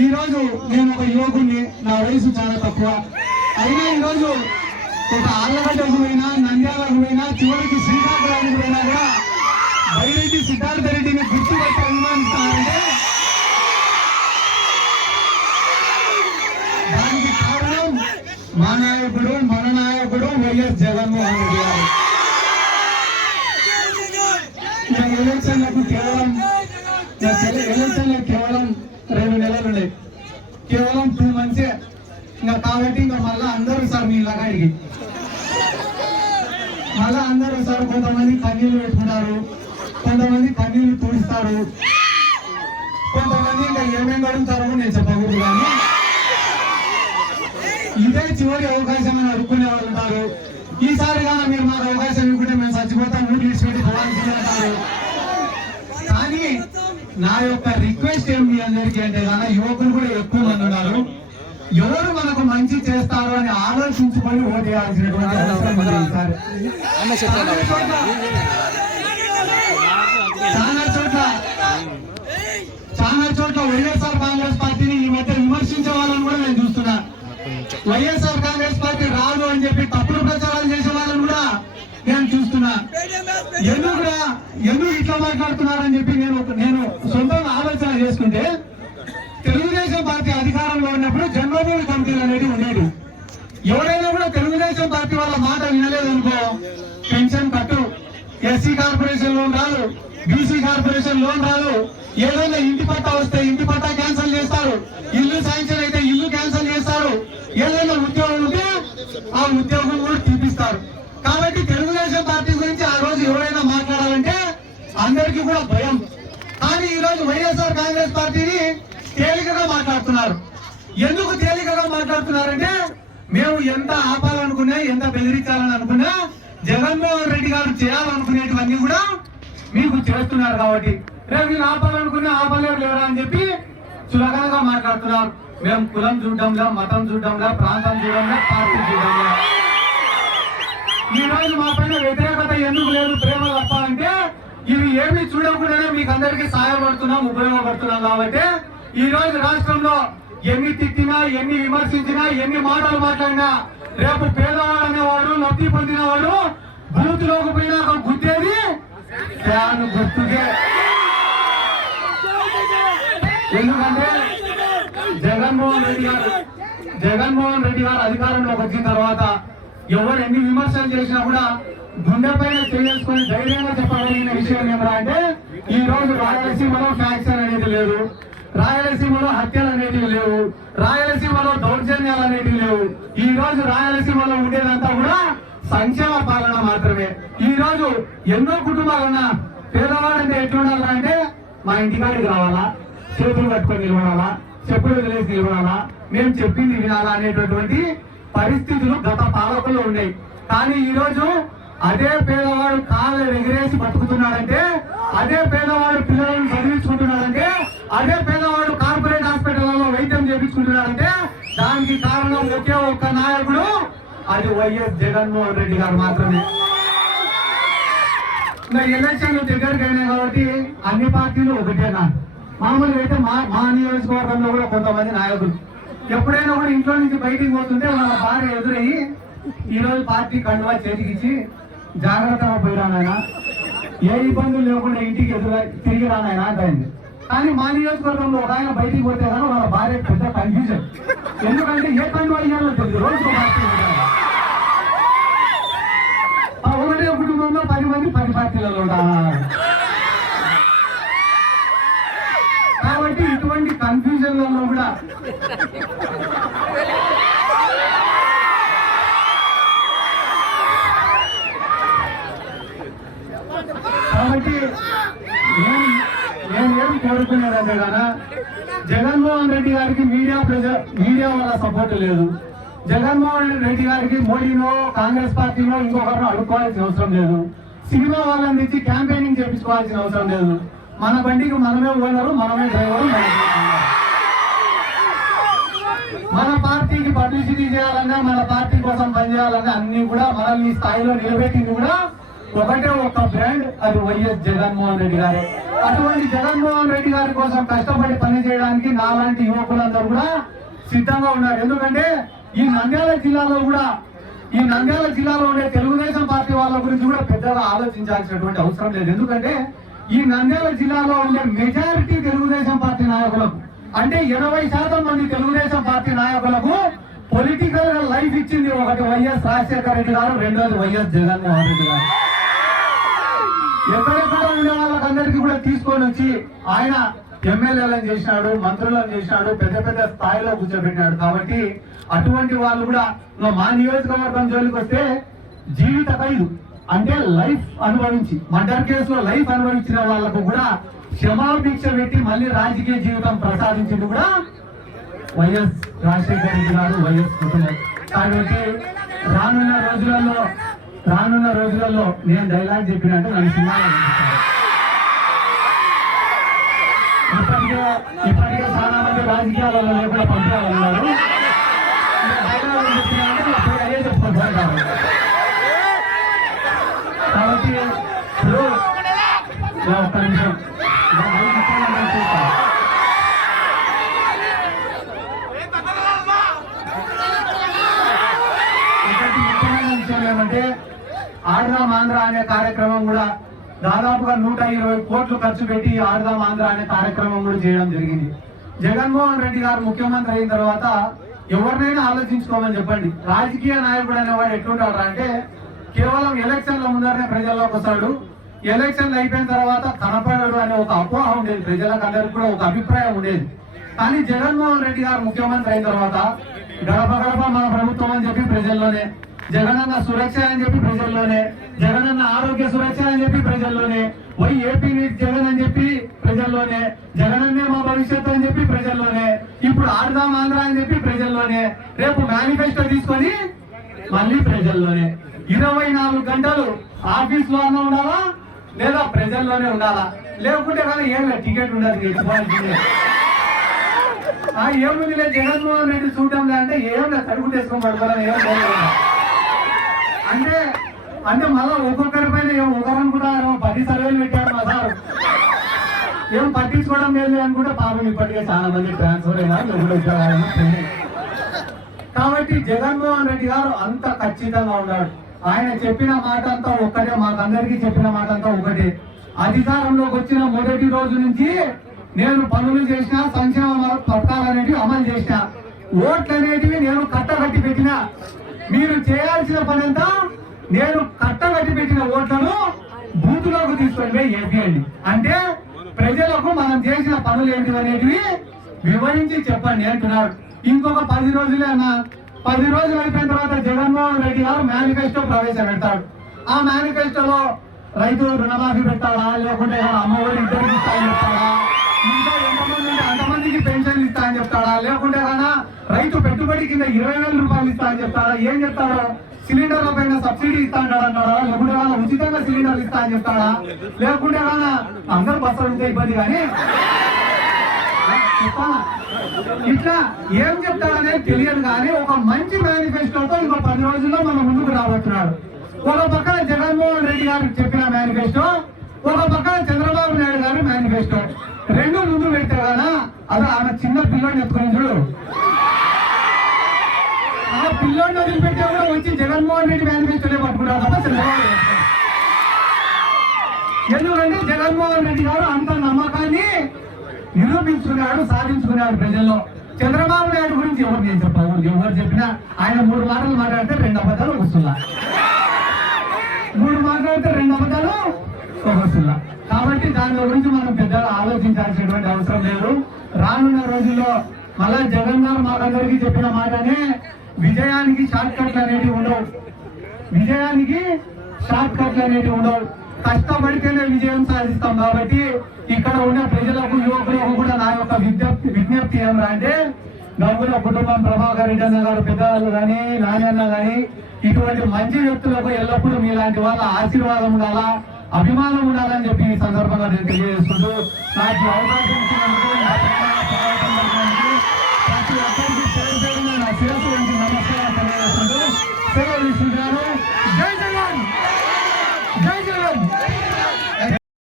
ఈ రోజు నేను ఒక యువకుడిని, నా వయసు చాలా తక్కువ. అయినా ఈ రోజు ఒక ఆళ్ళగడ్డకు పోయినా, నంద్యాలకు పోయినా, చివరికి శ్రీకాకుళానికి పోయినా కూడా బైరెడ్డి సిద్ధార్థ రెడ్డిని గుర్తుపట్టి అభిమానిస్తానంటే దానికి కారణం మన నాయకుడు వైఎస్ జగన్మోహన్ రెడ్డి గారు. ఎలక్షన్లకు కేవలం 2 నెలలు ఉన్నాయి, కేవలం 2 months. ఇంకా కాబట్టి ఇంకా మళ్ళా అందరూ సార్ మీ లగాడికి మళ్ళా అందరూ సార్ కొంతమంది కన్నీళ్లు పెట్టుకుంటారు, కొంతమంది కన్నీళ్లు తుడుస్తారు, కొంతమంది ఇంకా ఏమేమి అడుగుతారో నేను చెప్పకూడదు. కానీ ఇదే చివరి అవకాశం అని అడుక్కునే వాళ్ళు ఉంటారు. ఈసారి కానీ మీరు మాకు అవకాశం ఇవ్వకుంటే మేము చచ్చిపోతాం, ఊరు విడిచిపెట్టి పోవాల్సిందే అంటారు. కానీ నా యొక్క రిక్వెస్ట్ ఏం మీ అందరికీ అంటే కానీ యువకులు కూడా ఎక్కువ మంది ఉన్నారు. ఎవరు మనకు మంచి చేస్తారు అని ఆలోచించుకొని ఓటు వేయాల్సినటువంటి అవసరం ఉంది. ఈసారి చాలా చోట్ల వైఎస్ఆర్ కాంగ్రెస్ పార్టీని ఈ మధ్య విమర్శించే వాళ్ళని కూడా నేను చూస్తున్నా. వైఎస్ఆర్ కాంగ్రెస్ పార్టీ రాదు అని చెప్పి తప్పుడు ప్రచారాలు చేసే వాళ్ళని కూడా నేను చూస్తున్నా. ఎందుకు ఇట్లా మాట్లాడుతున్నారని చెప్పి నేను సొంతంగా ఆలోచన చేసుకుంటే, తెలుగుదేశం పార్టీ అధికారంలో ఉన్నప్పుడు జన్మభూమి కమిటీలు అనేవి ఉండేవి. ఎవరైనా కూడా తెలుగుదేశం పార్టీ వాళ్ళ మాట వినలేదనుకో, పెన్షన్ కట్టు, ఎస్సీ కార్పొరేషన్ లోన్ రాదు, బీసీ కార్పొరేషన్ లోన్ రాదు, ఏదైనా ఇంటి పట్టా వస్తే ఇంటి పట్టా క్యాన్సిల్ చేస్తారు, ఇల్లు శాంక్షన్ అయితే ఇల్లు క్యాన్సిల్ చేస్తారు, ఏదైనా ఉద్యోగం ఉంటే ఆ ఉద్యోగం కూడా తీపిస్తారు. కాబట్టి తెలుగుదేశం పార్టీ గురించి ఆ రోజు ఎవరైనా మాట్లాడాలంటే అందరికీ కూడా భయం. కానీ ఈ రోజు వైఎస్ఆర్ కాంగ్రెస్ పార్టీని తేలికగా మాట్లాడుతున్నారు. ఎందుకు తేలికగా మాట్లాడుతున్నారంటే, మేము ఎంత ఆపాలనుకున్నా, ఎంత బెదిరించాలని అనుకున్నా, జగన్మోహన్ రెడ్డి గారు చేయాలనుకునేటివన్నీ కూడా మీకు చేస్తున్నారు. కాబట్టి రేపు మీరు ఆపాలనుకున్నా ఆపలేరు లేరా అని చెప్పి చులకనగా మాట్లాడుతున్నారు. మేము కులం చూడడంలా, మతం చూడడంలా, ప్రాంతం చూడడంలా, పార్టీ చూడడంలా. ఈ రోజు మా పైన వ్యతిరేకత ఎందుకు లేదు, ప్రేమ తప్ప అంటే ఇవి ఏమి చూడకుండానే మీకు అందరికీ సహాయపడుతున్నాం, ఉపయోగపడుతున్నాం. కాబట్టి ఈ రోజు రాష్ట్రంలో ఎన్ని తిట్టినా, ఎన్ని విమర్శించినా, ఎన్ని మాటలు మాట్లాడినా, రేపు పేదవాడు అనేవాడు, లబ్ధి పొందినవాడు బూత్ లోకి పోయినా గుద్దేది ఫ్యాన్ గుర్తుకే. ఎందుకంటే జగన్మోహన్ రెడ్డి గారు అధికారంలోకి వచ్చిన తర్వాత ఎవరు ఎన్ని విమర్శలు చేసినా కూడా గుండె పైన చేసుకుని ధైర్యంగా చెప్పగలిగిన విషయం ఏమరా అంటే, ఈ రోజు రాయలసీమలో ఫ్యాక్షన్ అనేది లేదు, రాయలసీమలో హత్యలు అనేటివి లేవు, రాయలసీమలో దౌర్జన్యాలు అనేటివి లేవు. ఈ రోజు రాయలసీమలో ఉండేదంతా కూడా సంక్షేమ పాలన మాత్రమే. ఈ రోజు ఎన్నో కుటుంబాలున్నా పేదవాడంటే ఎట్లుండాలంటే, మా ఇంటికాడికి రావాలా, చేతులు కట్టుకొని నిలబడాలా, చెప్పులు వదిలేసి నిలబడాలా, మేము చెప్పింది వినాలా అనేటటువంటి పరిస్థితులు గత పాలకుల్లో ఉన్నాయి. కానీ ఈ రోజు అదే పేదవాడు కాళ్ళు ఎగిరేసి బతుకుతున్నాడంటే, అదే పేదవాడు పిల్లలను చదివించుకుంటున్నాడంటే, అదే పేదవాడు కార్పొరేట్ హాస్పిటల్లో వైద్యం చేయించుకుంటున్నాడంటే దానికి కారణం ఒకే ఒక్క నాయకుడు, అది వైఎస్ జగన్మోహన్ రెడ్డి గారు మాత్రమే. ఎలక్షన్లు దగ్గరికి అయినాయి కాబట్టి అన్ని పార్టీలు ఒకటేనా. మామూలుగా అయితే మా నియోజకవర్గంలో కూడా కొంతమంది నాయకులు ఎప్పుడైనా కూడా ఇంట్లో నుంచి బయటికి పోతుంటే వాళ్ళ భార్య ఎదురయ్యి, ఈ రోజు పార్టీ కండువా చేతికిచ్చి జాగ్రత్తగా పోయిరానాయన, ఏ ఇబ్బందులు లేకుండా ఇంటికి తిరిగి రానాయన అంటాయింది. కానీ మా నియోజకవర్గంలో ఒక ఆయన బయటికి పోతే కానీ వాళ్ళ భార్య పెద్ద కన్ఫ్యూజన్. ఎందుకంటే ఏ కండువా అయ్యాలో తెలియదు. రోజు పార్టీ ఒకటే కుటుంబంలో 10 మంది 10 పార్టీలలో ఉంటారు. కాబట్టి ఇటువంటి కన్ఫ్యూజన్లలో కూడా కాబట్టి నేను ఏం కోరుకునేదంటే కదా, జగన్మోహన్ రెడ్డి గారికి మీడియా వల్ల సపోర్ట్ లేదు. జగన్మోహన్ రెడ్డి గారికి మోడీనో కాంగ్రెస్ పార్టీనో ఇంకొకరినో అడుక్కోవాల్సిన అవసరం లేదు. సినిమా వాళ్ళని తెచ్చి క్యాంపెయినింగ్ చేయించుకోవాల్సిన అవసరం లేదు. మన బండికి మనమే ఓనరు, మనమే డ్రైవరు. మన పార్టీకి పబ్లిసిటీ చేయాలన్నా, మన పార్టీ కోసం పనిచేయాలన్నా అన్ని కూడా మనల్ని స్థాయిలో నిలబెట్టింది కూడా ఒకటే ఒక్క బ్రాండ్, అది వైఎస్ జగన్మోహన్ రెడ్డి గారు. అటువంటి జగన్మోహన్ రెడ్డి గారి కోసం కష్టపడి పని చేయడానికి నాలాంటి యువకులందరూ కూడా సిద్ధంగా ఉన్నారు. ఎందుకంటే ఈ నంద్యాల జిల్లాలో ఉండే తెలుగుదేశం పార్టీ వాళ్ళ గురించి కూడా పెద్దగా ఆలోచించాల్సినటువంటి అవసరం లేదు. ఎందుకంటే ఈ నంద్యాల జిల్లాలో ఉండే మెజారిటీ తెలుగుదేశం పార్టీ నాయకులకు, అంటే 80% మంది తెలుగుదేశం పార్టీ నాయకులకు పొలిటికల్ గా లైఫ్ ఇచ్చింది ఒకటి వైఎస్ రాజశేఖర రెడ్డి గారు, రెండోది వైఎస్ జగన్మోహన్ రెడ్డి గారు. ఎక్కడెక్కడ ఉండే వాళ్ళకందరికీ కూడా తీసుకొని వచ్చి ఆయన ఎమ్మెల్యేలను చేసినాడు, మంత్రులను చేసినాడు, పెద్ద పెద్ద స్థాయిలో కూర్చోబెట్టినాడు. కాబట్టి అటువంటి వాళ్ళు కూడా మా నియోజకవర్గం జోలికి వస్తే జీవిత ఖైదు అంటే లైఫ్ అనుభవించి, మర్డర్ కేసులో లైఫ్ అనుభవించిన వాళ్లకు కూడా క్షమాభిక్ష పెట్టి మళ్ళీ రాజకీయ జీవితం ప్రసాదించింది కూడా వైఎస్ రాజశేఖర రెడ్డి గారు, వైఎస్ కుటుంబం. కాబట్టి రానున్న రోజులలో నేను డైలాగ్ చెప్పినట్టు నన్ను సినిమాలో ఇప్పటికే చాలా మంది రాజకీయాలలో లేకుండా పంపించాలన్నారు. కాబట్టి ఒక్క నిమిషం ఏమంటే ఆడదాం ఆంధ్ర అనే కార్యక్రమం కూడా దాదాపుగా 120 కోట్లు ఖర్చు పెట్టి ఆడదాం ఆంధ్ర అనే కార్యక్రమం కూడా చేయడం జరిగింది. జగన్మోహన్ రెడ్డి గారు ముఖ్యమంత్రి అయిన తర్వాత ఎవరినైనా ఆలోచించుకోమని చెప్పండి, రాజకీయ నాయకుడు అనేవాడు ఎట్లుంటాడు అంటే కేవలం ఎలక్షన్ల ముందరనే ప్రజల్లోకి వస్తాడు, ఎలక్షన్లు అయిపోయిన తర్వాత కనపడడు అనే ఒక అపోహ ఉండేది, ప్రజలకు అందరికి కూడా ఒక అభిప్రాయం ఉండేది. కానీ జగన్మోహన్ రెడ్డి గారు ముఖ్యమంత్రి అయిన తర్వాత గడప గడప మన ప్రభుత్వం అని చెప్పి ప్రజల్లోనే, జగనన్న సురక్ష అని చెప్పి ప్రజల్లోనే, జగనన్న ఆరోగ్య సురక్ష అని చెప్పి ప్రజల్లోనే, వై ఏపీ నీట్ జగన్ అని చెప్పి ప్రజల్లోనే, జగనన్నే మా భవిష్యత్తు అని చెప్పి ప్రజల్లోనే, ఇప్పుడు ఆడదాం ఆంధ్ర అని చెప్పి ప్రజల్లోనే, రేపు మేనిఫెస్టో తీసుకొని మళ్ళీ ప్రజల్లోనే. 24 గంటలు ఆఫీస్ లో అన్నా ఉండాలా లేదా ప్రజల్లోనే ఉండాలా, లేకుంటే కానీ ఏం టికెట్ ఉండదు. ఏముంది లేదు జగన్మోహన్ రెడ్డి చూడటం లేదంటే ఏం లేదు, తడుగు చేసుకొని పడుకోవాలని ఏం లేదు. అంటే మళ్ళా ఒక్కొక్కరి పైన ఒకరని కూడా 10 సర్వేలు పెట్టాడు మా సార్, ఏం పట్టించుకోవడం లేదు అనుకుంటే పాపం ఇప్పటికే చాలా మంది ట్రాన్స్ఫర్ అయినారు. కాబట్టి జగన్మోహన్ రెడ్డి గారు అంత ఖచ్చితంగా ఉన్నాడు. ఆయన చెప్పిన మాట అంతా ఒక్కటే, మాకందరికీ చెప్పిన మాట అంతా ఒకటే. అధికారంలోకి వచ్చిన మొదటి రోజు నుంచి నేను పనులు చేసిన, సంక్షేమ పథకాలు అనేటివి అమలు చేసిన, ఓట్లు అనేటివి నేను కట్టగట్టి పెట్టిన. మీరు చేయాల్సిన పని అంతా నేను కట్టగట్టి పెట్టిన ఓట్లను బూతులోకి తీసుకొని ఏపీయండి, అంటే ప్రజలకు మనం చేసిన పనులు ఏంటి అనేటివి వివరించి చెప్పండి అంటున్నాడు. ఇంకొక 10 రోజులే అన్న, 10 రోజులు అయిపోయిన తర్వాత జగన్మోహన్ రెడ్డి గారు మేనిఫెస్టో ప్రవేశపెడతాడు. ఆ మేనిఫెస్టోలో రైతు రుణమాఫీ పెట్టాలా, లేకుంటే అమ్మఒడి ఇద్దరికి ఇస్తానని చెప్తాడా, ఇంకా ఎంతమంది ఉంటే అంతమందికి పెన్షన్ ఇస్తా అని చెప్తాడా, లేకుంటే కానీ రైతు పెట్టుబడి కింద 20,000 రూపాయలు ఇస్తా అని చెప్తాడా, ఏం చెప్తాడో, సిలిండర్ల పైన సబ్సిడీ ఇస్తా అంటాడా, లేకుంటే కానీ ఉచితంగా సిలిండర్లు ఇస్తా అని చెప్తాడా, లేకుంటే కానీ అందరూ బస్సులు ఉంటే ఇబ్బంది కానీ ఇట్లా ఏం చెప్తాడనేది తెలియదు. కానీ ఒక మంచి మేనిఫెస్టోతో ఇంకో 10 రోజుల్లో మనం ముందుకు రాబోతున్నాడు. ఒక పక్కన జగన్మోహన్ రెడ్డి గారు చెప్పిన మేనిఫెస్టో, ఒక పక్కన చంద్రబాబు నాయుడు గారు మేనిఫెస్టో, రెండు ముందు పెట్టే కదా. అది ఆమె చిన్న పిల్లోడిని ఎత్తుకుని చూడు, ఆ పిల్లోడిని వదిలిపెట్టే కూడా వచ్చి జగన్మోహన్ రెడ్డి మేనిఫెస్టోలే పట్టుకుంటారు తప్ప చంద్రబాబు. ఎందుకంటే జగన్మోహన్ రెడ్డి గారు అంత నమ్మకాన్ని నిరూపించుకున్నాడు, సాధించుకున్నాడు ప్రజల్లో. చంద్రబాబు నాయుడు గురించి ఎవరు నేను చెప్పాను, ఎవరు చెప్పినా ఆయన 3 మాటలు మాట్లాడితే 2 అబద్ధాలు వస్తున్నా, 3 మాట్లాడితే 2 అబద్ధాలు వస్తున్నా. కాబట్టి దాని గురించి మనం పెద్దగా ఆలోచించాల్సినటువంటి అవసరం లేదు. రానున్న రోజుల్లో మళ్ళా జగన్ గారు మాకందరికీ చెప్పిన మాటనే, విజయానికి షార్ట్ కట్లు అనేవి ఉండవు, కష్టపడితేనే విజయం సాధిస్తాం. కాబట్టి ఇక్కడ ఉన్న ప్రజలకు, యువకులకు కూడా నా యొక్క విజ్ఞప్తి ఏమరా అంటే, గంగుల కుటుంబం, ప్రభాకర్ రెడ్డి అన్న గారు పెద్దవాళ్ళు కానీ, నాని అన్న కానీ, ఇటువంటి మంచి వ్యక్తులకు ఎల్లప్పుడూ మీలాంటి వాళ్ళ ఆశీర్వాదం ఉండాలా, అభిమానం ఉండాలని చెప్పి ఈ సందర్భంగా నేను తెలియజేసుకుంటూ నాకు అవకాశం